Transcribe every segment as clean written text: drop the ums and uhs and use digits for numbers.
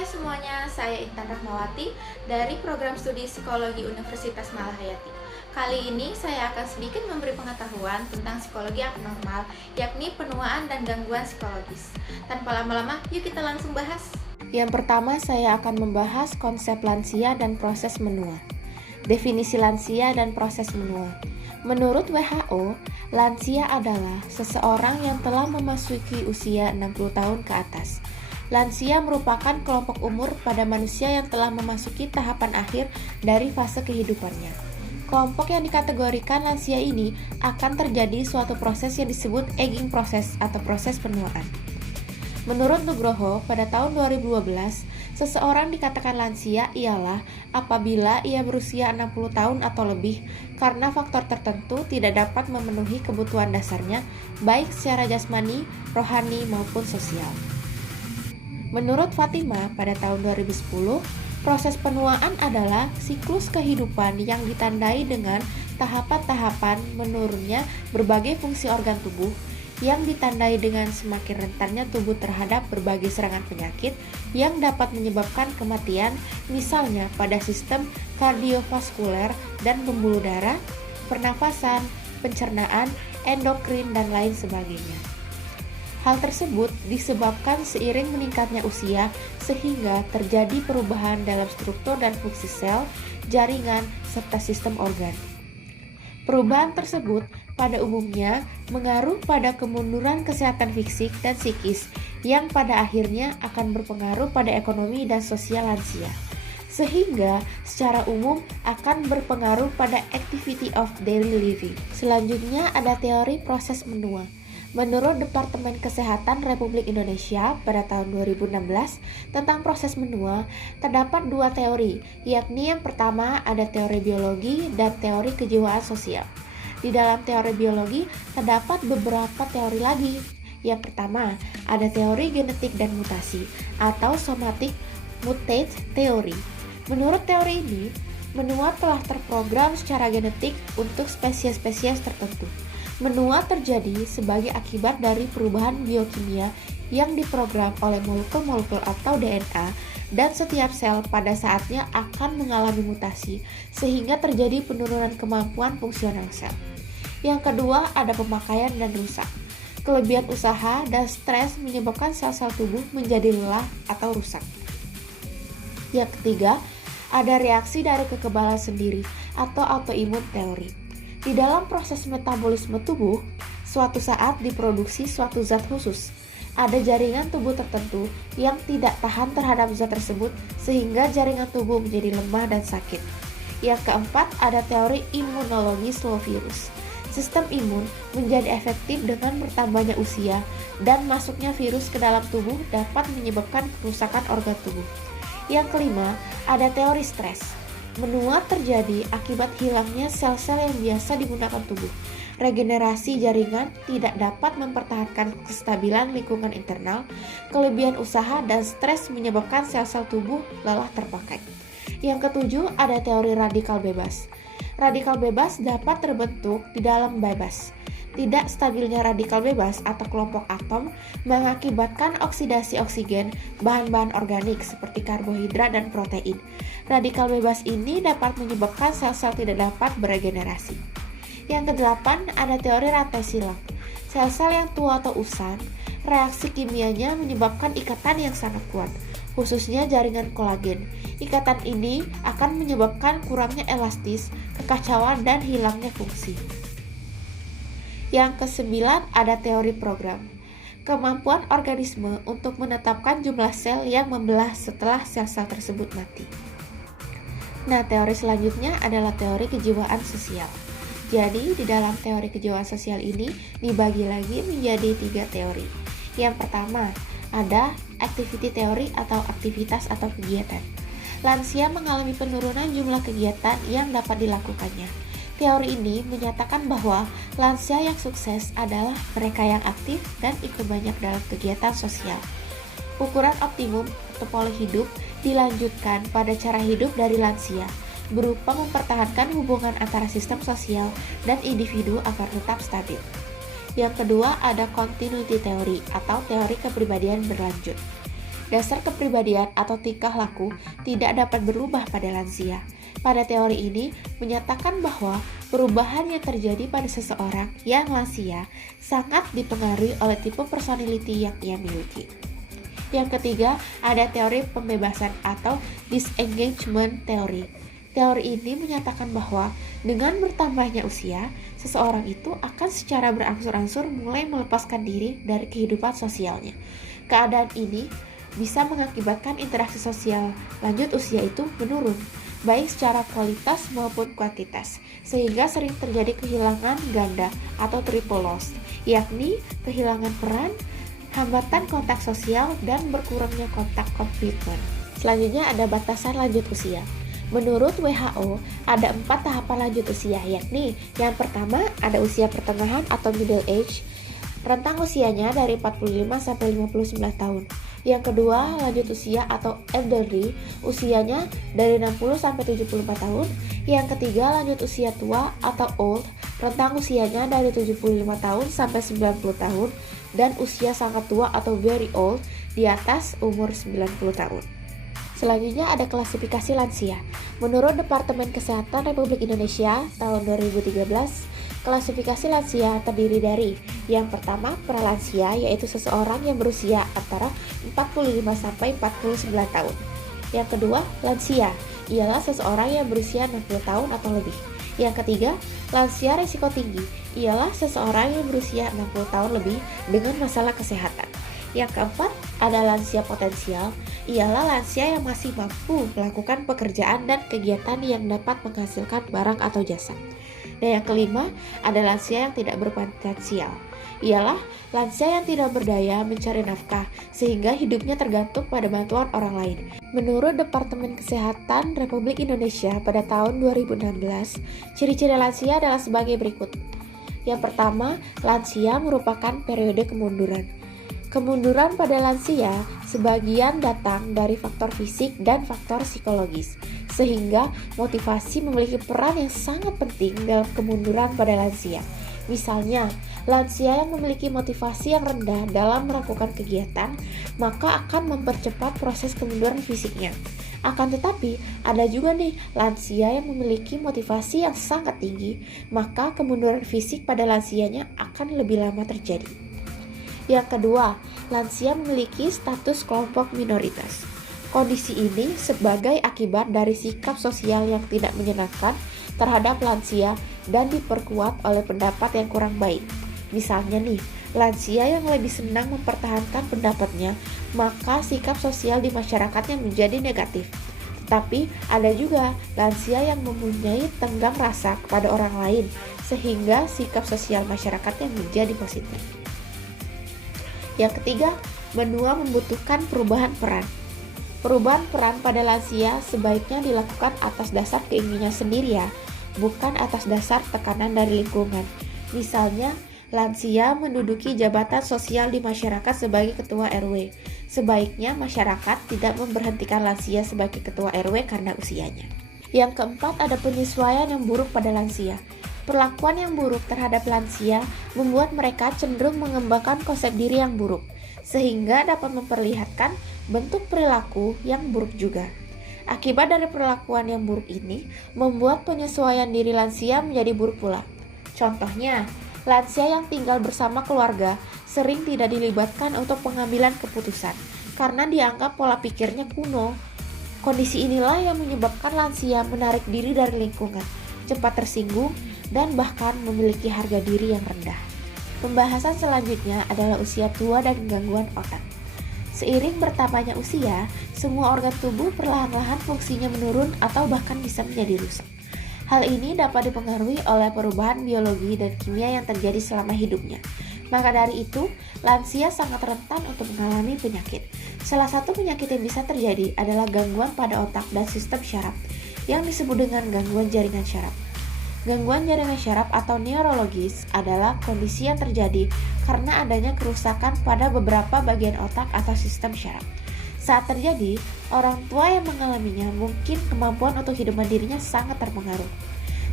Hai semuanya, saya Intan Rahmawati dari Program Studi Psikologi Universitas Malahayati. Kali ini saya akan sedikit memberi pengetahuan tentang psikologi abnormal, yakni penuaan dan gangguan psikologis. Tanpa lama-lama, yuk kita langsung bahas. Yang pertama, saya akan membahas konsep lansia dan proses menua. Definisi lansia dan proses menua. Menurut WHO, lansia adalah seseorang yang telah memasuki usia 60 tahun ke atas. Lansia merupakan kelompok umur pada manusia yang telah memasuki tahapan akhir dari fase kehidupannya. Kelompok yang dikategorikan lansia ini akan terjadi suatu proses yang disebut aging process atau proses penuaan. Menurut Nugroho, pada tahun 2012, seseorang dikatakan lansia ialah apabila ia berusia 60 tahun atau lebih karena faktor tertentu tidak dapat memenuhi kebutuhan dasarnya, baik secara jasmani, rohani, maupun sosial. Menurut Fatima, pada tahun 2010, proses penuaan adalah siklus kehidupan yang ditandai dengan tahapan-tahapan menurunnya berbagai fungsi organ tubuh, yang ditandai dengan semakin rentannya tubuh terhadap berbagai serangan penyakit yang dapat menyebabkan kematian, misalnya pada sistem kardiovaskuler dan pembuluh darah, pernafasan, pencernaan, endokrin, dan lain sebagainya. Hal tersebut disebabkan seiring meningkatnya usia sehingga terjadi perubahan dalam struktur dan fungsi sel, jaringan, serta sistem organ. Perubahan tersebut pada umumnya mengaruh pada kemunduran kesehatan fisik dan psikis yang pada akhirnya akan berpengaruh pada ekonomi dan sosial lansia, sehingga secara umum akan berpengaruh pada activity of daily living. Selanjutnya ada teori proses menua. Menurut Departemen Kesehatan Republik Indonesia pada tahun 2016 tentang proses menua, terdapat dua teori, yakni yang pertama ada teori biologi dan teori kejiwaan sosial. Di dalam teori biologi terdapat beberapa teori lagi. Yang pertama, ada teori genetik dan mutasi atau somatic mutate theory. Menurut teori ini, menua telah terprogram secara genetik untuk spesies-spesies tertentu. Menua terjadi sebagai akibat dari perubahan biokimia yang diprogram oleh molekul-molekul atau DNA, dan setiap sel pada saatnya akan mengalami mutasi sehingga terjadi penurunan kemampuan fungsional sel. Yang kedua ada pemakaian dan rusak. Kelebihan usaha dan stres menyebabkan sel-sel tubuh menjadi lelah atau rusak. Yang ketiga ada reaksi dari kekebalan sendiri atau autoimun teori. Di dalam proses metabolisme tubuh, suatu saat diproduksi suatu zat khusus. Ada jaringan tubuh tertentu yang tidak tahan terhadap zat tersebut sehingga jaringan tubuh menjadi lemah dan sakit. Yang keempat, ada teori imunologi slow virus. Sistem imun menjadi efektif dengan bertambahnya usia dan masuknya virus ke dalam tubuh dapat menyebabkan kerusakan organ tubuh. Yang kelima, ada teori stres. Menua terjadi akibat hilangnya sel-sel yang biasa digunakan tubuh. Regenerasi jaringan tidak dapat mempertahankan kestabilan lingkungan internal. Kelebihan usaha dan stres menyebabkan sel-sel tubuh lelah terpakai. Yang ketujuh ada teori radikal bebas. Radikal bebas dapat terbentuk di dalam bebas. Tidak stabilnya radikal bebas atau kelompok atom mengakibatkan oksidasi oksigen bahan-bahan organik seperti karbohidrat dan protein. Radikal bebas ini dapat menyebabkan sel-sel tidak dapat beregenerasi. Yang kedelapan ada teori rantai silang. Sel-sel yang tua atau usang, reaksi kimianya menyebabkan ikatan yang sangat kuat, khususnya jaringan kolagen. Ikatan ini akan menyebabkan kurangnya elastis, kekacauan, dan hilangnya fungsi. Yang kesembilan ada teori program. Kemampuan organisme untuk menetapkan jumlah sel yang membelah setelah sel-sel tersebut mati. Nah, teori selanjutnya adalah teori kejiwaan sosial. Jadi, di dalam teori kejiwaan sosial ini dibagi lagi menjadi 3 teori. Yang pertama, ada activity teori atau aktivitas atau kegiatan. Lansia mengalami penurunan jumlah kegiatan yang dapat dilakukannya. Teori ini menyatakan bahwa lansia yang sukses adalah mereka yang aktif dan ikut banyak dalam kegiatan sosial. Ukuran optimum atau pola hidup dilanjutkan pada cara hidup dari lansia, berupa mempertahankan hubungan antara sistem sosial dan individu agar tetap stabil. Yang kedua ada continuity theory atau teori kepribadian berlanjut. dasar kepribadian atau tingkah laku tidak dapat berubah pada lansia. Pada teori ini menyatakan bahwa perubahan yang terjadi pada seseorang yang lansia sangat dipengaruhi oleh tipe personality yang ia miliki. Yang ketiga, ada teori pembebasan atau disengagement theory. Teori ini menyatakan bahwa dengan bertambahnya usia, seseorang itu akan secara berangsur-angsur mulai melepaskan diri dari kehidupan sosialnya. Keadaan ini bisa mengakibatkan interaksi sosial lanjut usia itu menurun, baik secara kualitas maupun kuantitas, sehingga sering terjadi kehilangan ganda atau triple loss, yakni kehilangan peran, hambatan kontak sosial, dan berkurangnya kontak komitmen. Selanjutnya ada batasan lanjut usia. Menurut WHO, ada 4 tahapan lanjut usia, yakni yang pertama ada usia pertengahan atau middle age, rentang usianya dari 45 sampai 59 tahun. Yang kedua, lanjut usia atau elderly, usianya dari 60 sampai 74 tahun. Yang ketiga, lanjut usia tua atau old, rentang usianya dari 75 tahun sampai 90 tahun. Dan usia sangat tua atau very old, di atas umur 90 tahun. Selanjutnya ada klasifikasi lansia. Menurut Departemen Kesehatan Republik Indonesia tahun 2013, klasifikasi lansia terdiri dari yang pertama pralansia, yaitu seseorang yang berusia antara 45 sampai 49 tahun. Yang kedua, lansia, ialah seseorang yang berusia 60 tahun atau lebih. Yang ketiga, lansia risiko tinggi, ialah seseorang yang berusia 60 tahun lebih dengan masalah kesehatan. Yang keempat, ada lansia potensial, ialah lansia yang masih mampu melakukan pekerjaan dan kegiatan yang dapat menghasilkan barang atau jasa. Dan yang kelima, ada lansia yang tidak berpotensial, ialah lansia yang tidak berdaya mencari nafkah sehingga hidupnya tergantung pada bantuan orang lain. Menurut Departemen Kesehatan Republik Indonesia pada tahun 2016, ciri-ciri lansia adalah sebagai berikut. Yang pertama, lansia merupakan periode kemunduran. Kemunduran pada lansia sebagian datang dari faktor fisik dan faktor psikologis, sehingga motivasi memiliki peran yang sangat penting dalam kemunduran pada lansia. Misalnya, lansia yang memiliki motivasi yang rendah dalam melakukan kegiatan, maka akan mempercepat proses kemunduran fisiknya. Akan tetapi, ada juga nih lansia yang memiliki motivasi yang sangat tinggi, maka kemunduran fisik pada lansianya akan lebih lama terjadi. Yang kedua, lansia memiliki status kelompok minoritas. Kondisi ini sebagai akibat dari sikap sosial yang tidak menyenangkan terhadap lansia dan diperkuat oleh pendapat yang kurang baik. Misalnya nih, lansia yang lebih senang mempertahankan pendapatnya, maka sikap sosial di masyarakatnya menjadi negatif. Tetapi ada juga lansia yang mempunyai tenggang rasa kepada orang lain, sehingga sikap sosial masyarakatnya menjadi positif. Yang ketiga, benua membutuhkan perubahan peran. Perubahan peran pada lansia sebaiknya dilakukan atas dasar keinginannya sendiri ya, bukan atas dasar tekanan dari lingkungan. Misalnya, lansia menduduki jabatan sosial di masyarakat sebagai ketua RW. Sebaiknya masyarakat tidak memberhentikan lansia sebagai ketua RW karena usianya. Yang keempat, ada penyesuaian yang buruk pada lansia. Perlakuan yang buruk terhadap lansia membuat mereka cenderung mengembangkan konsep diri yang buruk, sehingga dapat memperlihatkan bentuk perilaku yang buruk juga. Akibat dari perlakuan yang buruk ini, membuat penyesuaian diri lansia menjadi buruk pula. Contohnya, lansia yang tinggal bersama keluarga sering tidak dilibatkan untuk pengambilan keputusan, karena dianggap pola pikirnya kuno. Kondisi inilah yang menyebabkan lansia menarik diri dari lingkungan, cepat tersinggung, dan bahkan memiliki harga diri yang rendah. Pembahasan selanjutnya adalah usia tua dan gangguan otak. Seiring bertambahnya usia, semua organ tubuh perlahan-lahan fungsinya menurun atau bahkan bisa menjadi rusak. Hal ini dapat dipengaruhi oleh perubahan biologi dan kimia yang terjadi selama hidupnya. Maka dari itu, lansia sangat rentan untuk mengalami penyakit. Salah satu penyakit yang bisa terjadi adalah gangguan pada otak dan sistem syaraf, yang disebut dengan gangguan jaringan syaraf. Gangguan jaringan syaraf atau neurologis adalah kondisi yang terjadi karena adanya kerusakan pada beberapa bagian otak atau sistem syaraf. Saat terjadi, orang tua yang mengalaminya mungkin kemampuan untuk hidup mandirinya sangat terpengaruh.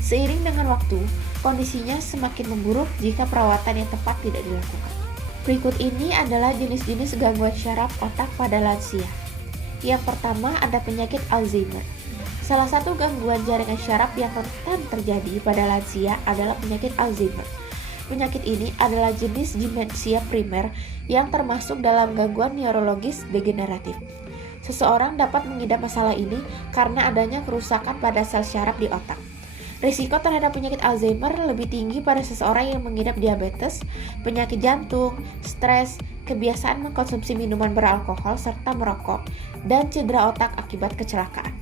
Seiring dengan waktu, kondisinya semakin memburuk jika perawatan yang tepat tidak dilakukan. Berikut ini adalah jenis-jenis gangguan syaraf otak pada lansia. Yang pertama ada penyakit Alzheimer. Salah satu gangguan jaringan syaraf yang rentan terjadi pada lansia adalah penyakit Alzheimer. Penyakit ini adalah jenis demensia primer yang termasuk dalam gangguan neurologis degeneratif. Seseorang dapat mengidap masalah ini karena adanya kerusakan pada sel syaraf di otak. Risiko terhadap penyakit Alzheimer lebih tinggi pada seseorang yang mengidap diabetes, penyakit jantung, stres, kebiasaan mengkonsumsi minuman beralkohol serta merokok, dan cedera otak akibat kecelakaan.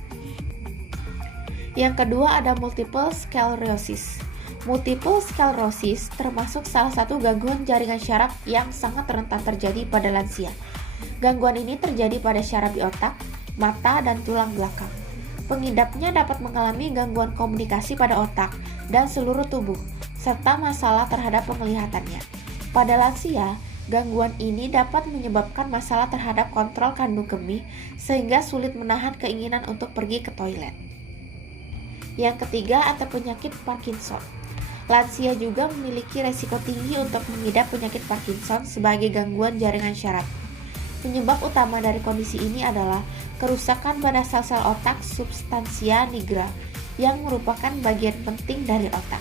Yang kedua ada multiple sclerosis. Multiple sclerosis termasuk salah satu gangguan jaringan syaraf yang sangat rentan terjadi pada lansia. Gangguan ini terjadi pada syaraf di otak, mata, dan tulang belakang. Pengidapnya dapat mengalami gangguan komunikasi pada otak dan seluruh tubuh, serta masalah terhadap penglihatannya. Pada lansia, gangguan ini dapat menyebabkan masalah terhadap kontrol kandung kemih sehingga sulit menahan keinginan untuk pergi ke toilet. Yang ketiga ada penyakit Parkinson. Lansia juga memiliki resiko tinggi untuk mengidap penyakit Parkinson sebagai gangguan jaringan syaraf. Penyebab utama dari kondisi ini adalah kerusakan pada sel-sel otak substansia nigra yang merupakan bagian penting dari otak.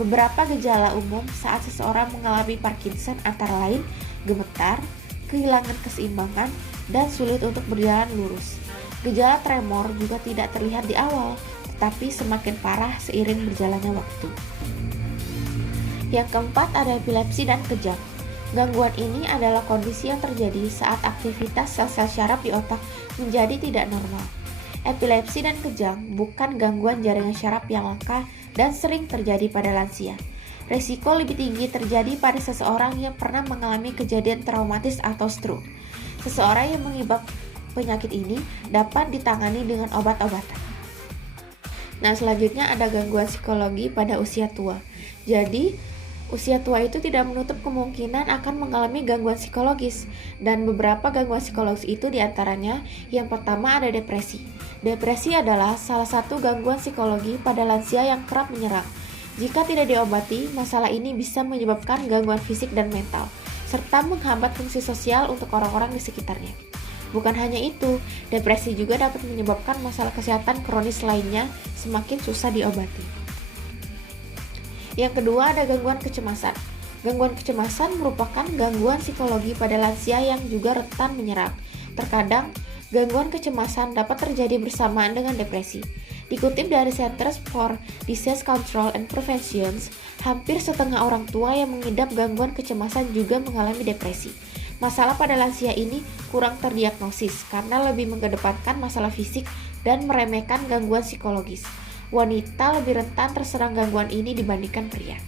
Beberapa gejala umum saat seseorang mengalami Parkinson antara lain gemetar, kehilangan keseimbangan, dan sulit untuk berjalan lurus. Gejala tremor juga tidak terlihat di awal, tetapi semakin parah seiring berjalannya waktu. Yang keempat ada epilepsi dan kejang. Gangguan ini adalah kondisi yang terjadi saat aktivitas sel-sel syaraf di otak menjadi tidak normal. Epilepsi dan kejang bukan gangguan jaringan syaraf yang langka dan sering terjadi pada lansia. Risiko lebih tinggi terjadi pada seseorang yang pernah mengalami kejadian traumatis atau stroke. Seseorang yang mengidap penyakit ini dapat ditangani dengan obat-obatan. Nah, selanjutnya ada gangguan psikologi pada usia tua. Jadi, usia tua itu tidak menutup kemungkinan akan mengalami gangguan psikologis, dan beberapa gangguan psikologis itu diantaranya yang pertama ada depresi. Depresi adalah salah satu gangguan psikologi pada lansia yang kerap menyerang. Jika tidak diobati, masalah ini bisa menyebabkan gangguan fisik dan mental, serta menghambat fungsi sosial untuk orang-orang di sekitarnya. Bukan hanya itu, depresi juga dapat menyebabkan masalah kesehatan kronis lainnya semakin susah diobati. Yang kedua ada gangguan kecemasan. Gangguan kecemasan merupakan gangguan psikologi pada lansia yang juga rentan menyerang. Terkadang, gangguan kecemasan dapat terjadi bersamaan dengan depresi. Dikutip dari Centers for Disease Control and Prevention, hampir setengah orang tua yang mengidap gangguan kecemasan juga mengalami depresi. Masalah pada lansia ini kurang terdiagnosis karena lebih mengedepankan masalah fisik dan meremehkan gangguan psikologis. Wanita lebih rentan terserang gangguan ini dibandingkan pria.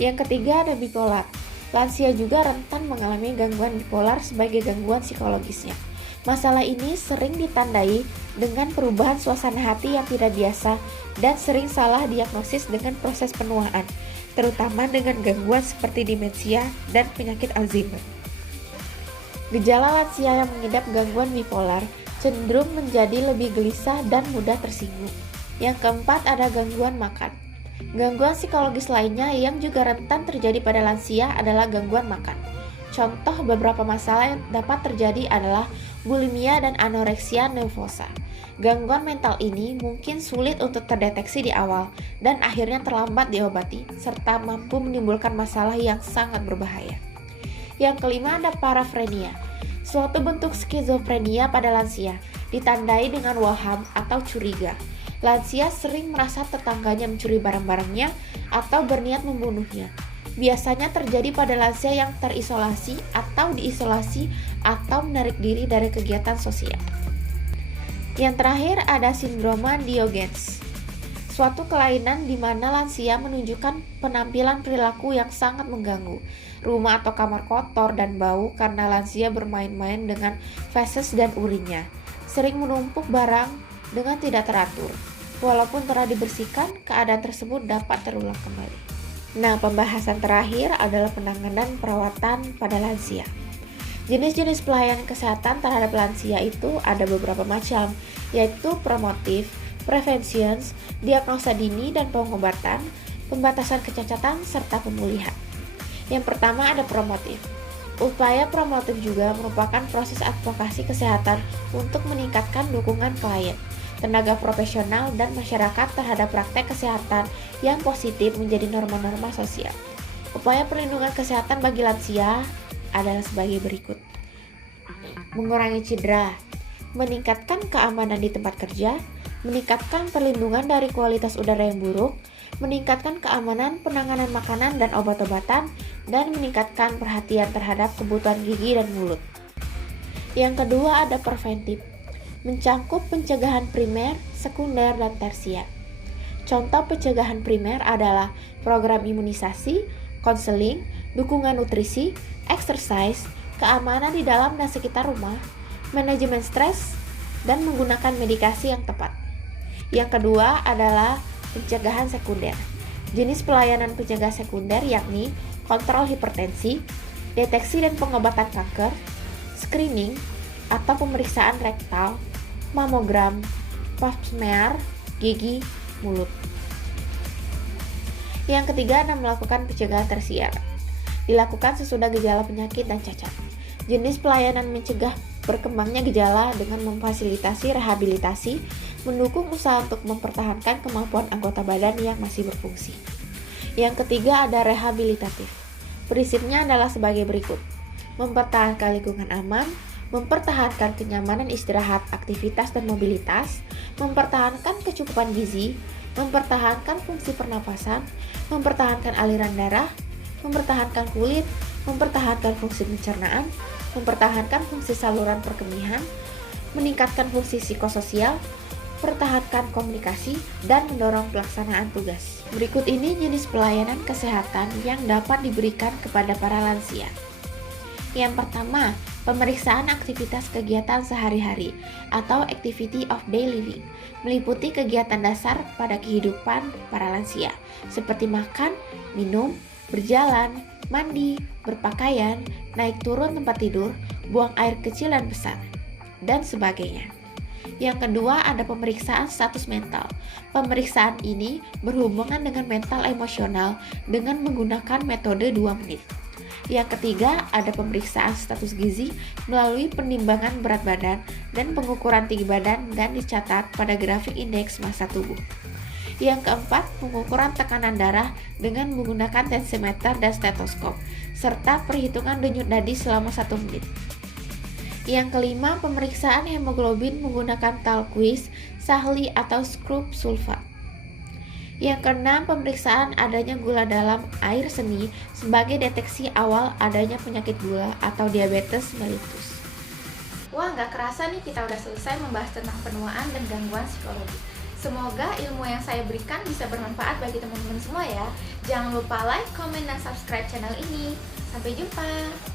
Yang ketiga ada bipolar. Lansia juga rentan mengalami gangguan bipolar sebagai gangguan psikologisnya. Masalah ini sering ditandai dengan perubahan suasana hati yang tidak biasa dan sering salah diagnosis dengan proses penuaan, terutama dengan gangguan seperti demensia dan penyakit Alzheimer. Gejala lansia yang mengidap gangguan bipolar cenderung menjadi lebih gelisah dan mudah tersinggung. Yang keempat ada gangguan makan. Gangguan psikologis lainnya yang juga rentan terjadi pada lansia adalah gangguan makan. Contoh beberapa masalah yang dapat terjadi adalah bulimia dan anoreksia nervosa. Gangguan mental ini mungkin sulit untuk terdeteksi di awal dan akhirnya terlambat diobati, serta mampu menimbulkan masalah yang sangat berbahaya. Yang kelima ada parafrenia. Suatu bentuk skizofrenia pada lansia, ditandai dengan waham atau curiga. Lansia sering merasa tetangganya mencuri barang-barangnya atau berniat membunuhnya. Biasanya terjadi pada lansia yang terisolasi atau diisolasi atau menarik diri dari kegiatan sosial. Yang terakhir ada sindroma Diogens. Suatu kelainan di mana lansia menunjukkan penampilan perilaku yang sangat mengganggu. Rumah atau kamar kotor dan bau karena lansia bermain-main dengan feses dan urinnya. Sering menumpuk barang dengan tidak teratur. Walaupun telah dibersihkan, keadaan tersebut dapat terulang kembali. Nah, pembahasan terakhir adalah penanganan perawatan pada lansia. Jenis-jenis pelayanan kesehatan terhadap lansia itu ada beberapa macam, yaitu promotif, prevention, diagnosa dini dan pengobatan, pembatasan kecacatan, serta pemulihan. Yang pertama ada promotif. Upaya promotif juga merupakan proses advokasi kesehatan untuk meningkatkan dukungan klien, tenaga profesional, dan masyarakat terhadap praktek kesehatan yang positif menjadi norma-norma sosial. Upaya perlindungan kesehatan bagi lansia adalah sebagai berikut. Mengurangi cedera, meningkatkan keamanan di tempat kerja, meningkatkan perlindungan dari kualitas udara yang buruk, meningkatkan keamanan penanganan makanan dan obat-obatan, dan meningkatkan perhatian terhadap kebutuhan gigi dan mulut. Yang kedua ada preventif, mencangkup pencegahan primer, sekunder, dan tersier. Contoh pencegahan primer adalah program imunisasi, konseling, dukungan nutrisi, exercise, keamanan di dalam dan sekitar rumah, manajemen stres, dan menggunakan medikasi yang tepat. Yang kedua adalah pencegahan sekunder. Jenis pelayanan pencegah sekunder yakni kontrol hipertensi, deteksi dan pengobatan kanker, screening atau pemeriksaan rektal, mamogram, pap smear, gigi, mulut. Yang ketiga adalah melakukan pencegahan tersier. Dilakukan sesudah gejala penyakit dan cacat. Jenis pelayanan mencegah berkembangnya gejala dengan memfasilitasi rehabilitasi, mendukung usaha untuk mempertahankan kemampuan anggota badan yang masih berfungsi. Yang ketiga ada rehabilitatif. Prinsipnya adalah sebagai berikut: mempertahankan lingkungan aman, mempertahankan kenyamanan istirahat, aktivitas, dan mobilitas, mempertahankan kecukupan gizi, mempertahankan fungsi pernapasan, mempertahankan aliran darah, mempertahankan kulit, mempertahankan fungsi pencernaan, mempertahankan fungsi saluran perkemihan, meningkatkan fungsi psikososial, pertahankan komunikasi, dan mendorong pelaksanaan tugas. Berikut ini jenis pelayanan kesehatan yang dapat diberikan kepada para lansia. Yang pertama, pemeriksaan aktivitas kegiatan sehari-hari atau activity of daily living, meliputi kegiatan dasar pada kehidupan para lansia, seperti makan, minum, berjalan, mandi, berpakaian, naik turun tempat tidur, buang air kecil dan besar, dan sebagainya. Yang kedua ada pemeriksaan status mental. Pemeriksaan ini berhubungan dengan mental emosional dengan menggunakan metode 2 menit. Yang ketiga ada pemeriksaan status gizi melalui penimbangan berat badan dan pengukuran tinggi badan dan dicatat pada grafik indeks massa tubuh. Yang keempat, pengukuran tekanan darah dengan menggunakan tensimeter dan stetoskop, serta perhitungan denyut nadi selama 1 menit. Yang kelima, pemeriksaan hemoglobin menggunakan Talquist, Sahli atau scrub sulfat. Yang keenam, pemeriksaan adanya gula dalam air seni sebagai deteksi awal adanya penyakit gula atau diabetes mellitus. Wah, nggak kerasa nih kita udah selesai membahas tentang penuaan dan gangguan psikologi. Semoga ilmu yang saya berikan bisa bermanfaat bagi teman-teman semua ya. Jangan lupa like, comment, dan subscribe channel ini. Sampai jumpa!